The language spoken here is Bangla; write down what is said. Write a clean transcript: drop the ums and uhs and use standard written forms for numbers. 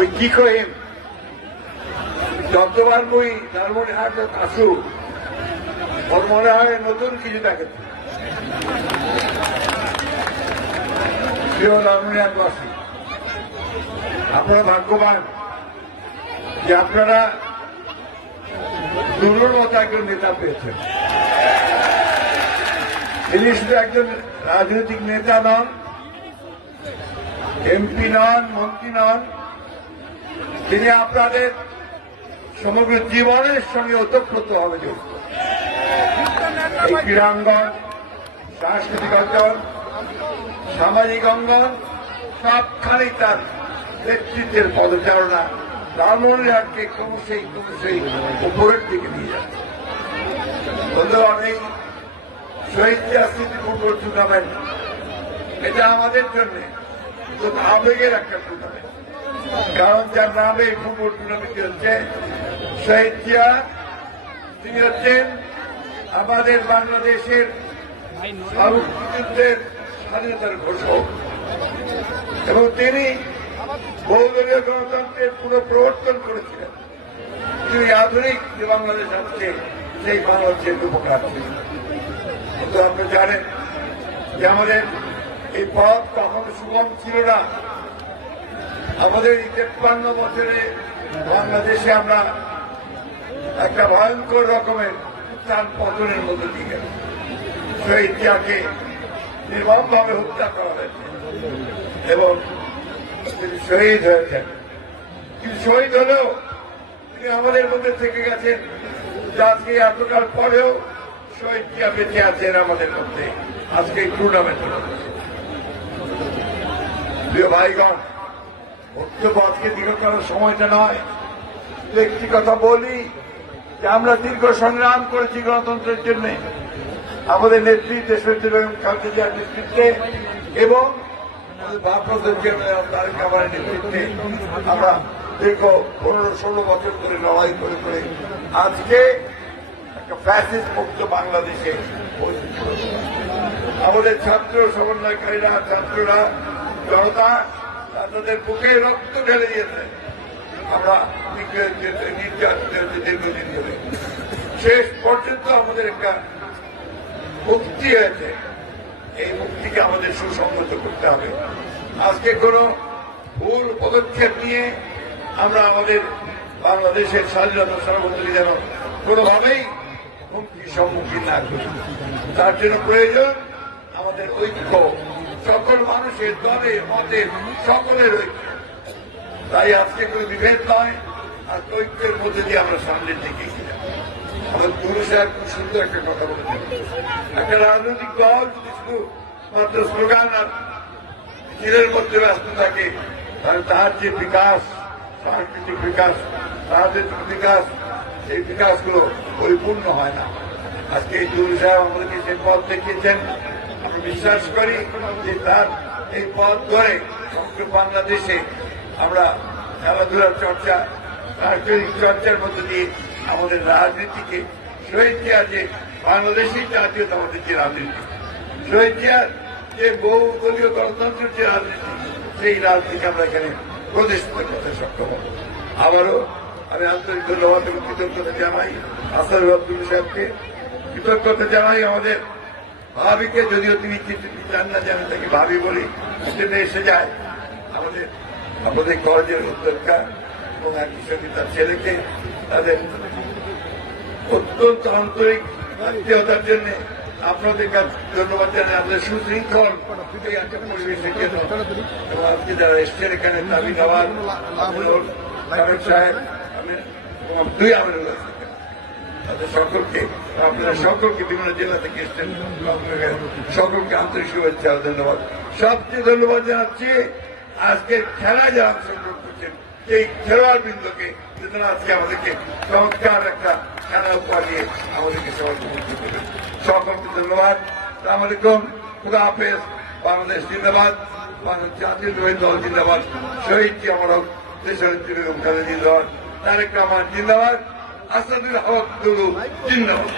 ওই কি কহিম যতবার বই লালমনিরহাট আসু ওর মনে হয় নতুন কিছু দেখে। প্রিয় লালমনিরহাটবাসী, আপনারা ভাগ্যবান যে আপনারা দুর্বল মতো একজন নেতা পেয়েছেন। তিনি শুধু একজন রাজনৈতিক নেতা নন, এমপি নন, মন্ত্রী নন, তিনি আপনাদের সমগ্র জীবনের সঙ্গে ওতপ্রোতভাবে জড়িত। এই ক্রীড়াঙ্গন, সাংস্কৃতিক অঙ্গন, সামাজিক অঙ্গন সবখানেই তার নেতৃত্বের পদচারণা লালমনিরহাটকে ক্রমশই উপরের দিকে নিয়ে যাচ্ছে। বন্ধুগণ, এই শহীদ স্মৃতি ফুটবল টুর্নামেন্ট এটা আমাদের জন্য খুব আবেগের একটা টুর্নামেন্ট। কারণ যার নামে এই ফুটবল টুর্নামেন্ট হচ্ছে শহীদ জিয়া, তিনি হচ্ছেন আমাদের বাংলাদেশের মুক্তিযুদ্ধের স্বাধীনতার ঘোষক এবং তিনি বহুদলীয় গণতন্ত্রের পুনঃপ্রবর্তন করেছিলেন। তিনি আধুনিক যে বাংলাদেশ আসছে সেই বাংলাদেশের উপকার ছিলেন। কিন্তু আপনি জানেন যে আমাদের এই পথ কখনো সুগম ছিল না। আমাদের এই 53 বছরে বাংলাদেশে আমরা একটা ভয়ঙ্কর রকমের উত্থান পতনের মধ্যে দিয়ে গেল। শহীদ জিয়াকে নির্মমভাবে হত্যা করা হয়েছে এবং তিনি শহীদ হয়েছেন। কিন্তু শহীদ হলেও তিনি আমাদের মধ্যে থেকে গেছেন। আজকে এতকাল পরেও শহীদ জিয়া বেঁচে আছেন আমাদের মধ্যে। আজকে এই টুর্নামেন্ট প্রিয় ভাইগণ, বক্তব্য আজকে দীর্ঘ করার সময়টা নয়। একটি কথা বলি যে আমরা দীর্ঘ সংগ্রাম করেছি গণতন্ত্রের জন্য, আমাদের নেতৃত্বে দেশনেত্রী বেগম খালেদা জিয়ার নেতৃত্বে এবং ভারপ্রাপ্ত চেয়ারম্যান তারেক রহমানের নেতৃত্বে আমরা দীর্ঘ 15-16 বছর ধরে লড়াই করে করে আজকে একটা ফ্যাসিস্ট মুক্ত বাংলাদেশে আমাদের ছাত্র সমন্বয়কারীরা, ছাত্ররা, জনতা তাদের বুকে রক্ত ঢেলে দিয়েছে। আমরা নির্যাতিত হয়েছে দীর্ঘদিন ধরে। শেষ পর্যন্ত আমাদের একটা মুক্তি হয়েছে। এই মুক্তিকে আমাদের সুসংগত করতে হবে। আজকে কোন ভুল পদক্ষেপ নিয়ে আমরা আমাদের বাংলাদেশের স্বাধীনতা সার্বভৌমত্বকে যেন কোনোভাবেই হুমকির সম্মুখীন না করি। তার জন্য প্রয়োজন আমাদের ঐক্য, সকল মানুষের দলে মতের সকলের ঐক্য। তাই আজকে কোনো বিভেদ নয়, আর ঐক্যের মধ্যে দিয়ে আমরা সামনের দিকে এগিয়ে যাব। আমাদের গুরু সাহেব খুব সুন্দর একটা কথা বলেছেন, একটা রাজনৈতিক দল যদি শুধু মাত্র স্লোগান আর মিছিলের মধ্যে ব্যস্ত থাকে তাহলে তার যে বিকাশ, সাংস্কৃতিক বিকাশ, রাজনৈতিক বিকাশ, সেই বিকাশগুলো পরিপূর্ণ হয় না। আজকে এই গুরু সাহেব আমাদেরকে যে পথ দেখিয়েছেন, আমরা বিশ্বাস করি যে তার এই পথ ধরে সমগ্র বাংলাদেশে আমরা খেলাধুলার চর্চা, সাংস্কৃতিক চর্চার মধ্যে দিয়ে আমাদের রাজনীতিকে শহীদ জিয়ার যে বাংলাদেশি জাতীয়তাবাদের যে রাজনীতি, শহীদ জিয়ার যে বহুদলীয় গণতন্ত্রের যে রাজনীতি, সেই রাজনীতিকে আমরা এখানে প্রতিষ্ঠিত করতে সক্ষম হব। আবারও আমি আন্তরিক ধন্যবাদ এবং কৃতজ্ঞতা জানাই আসার আব্দুল সাহেবকে, কৃতজ্ঞতা জানাই আমাদের ভাবিকে, যদিও তিনি চান না যে আমি তাকে ভাবি বলি, সেটা এসে যায় আমাদের কলেজের উদ্যোক্তা এবং একই সঙ্গে তার ছেলেকে তাদের অত্যন্ত আন্তরিক আত্মীয়তার জন্য আপনাদের কাছে ধন্যবাদ জানাই। আমাদের সুশৃঙ্খল একটা পরিবেশের জন্য এবং আজকে যারা এসছেন এখানে তাবিন নওয়াজ, সাহেব, দুই আমিনুল হাসান, তাদের সকলকে, আপনারা সকলকে বিভিন্ন জেলা থেকে এসছেন, সকলকে আন্তরিক শুভেচ্ছা ও ধন্যবাদ। সবচেয়ে ধন্যবাদ জানাচ্ছি আজকের খেলায় যারা অংশগ্রহণ করছেন সেই খেলোয়াড় বৃন্দকে, যেন আজকে আমাদেরকে চমৎকার একটা খেলা উপহার দিয়ে আমাদেরকে সহযোগিতা করবেন। সকলকে ধন্যবাদ। আসসালামু আলাইকুম, খুদা হাফেজ। বাংলাদেশ জিন্দাবাদ, বাংলাদেশ জাতীয় দল জিন্দাবাদ, শহীদ জিয়া মরক, দেশনেত্রী বেগম খালেদা জিন্দাবাদ, তারেক রহমান জিন্দাবাদ, আসাদুল হক দুলু জিন্দাবাদ।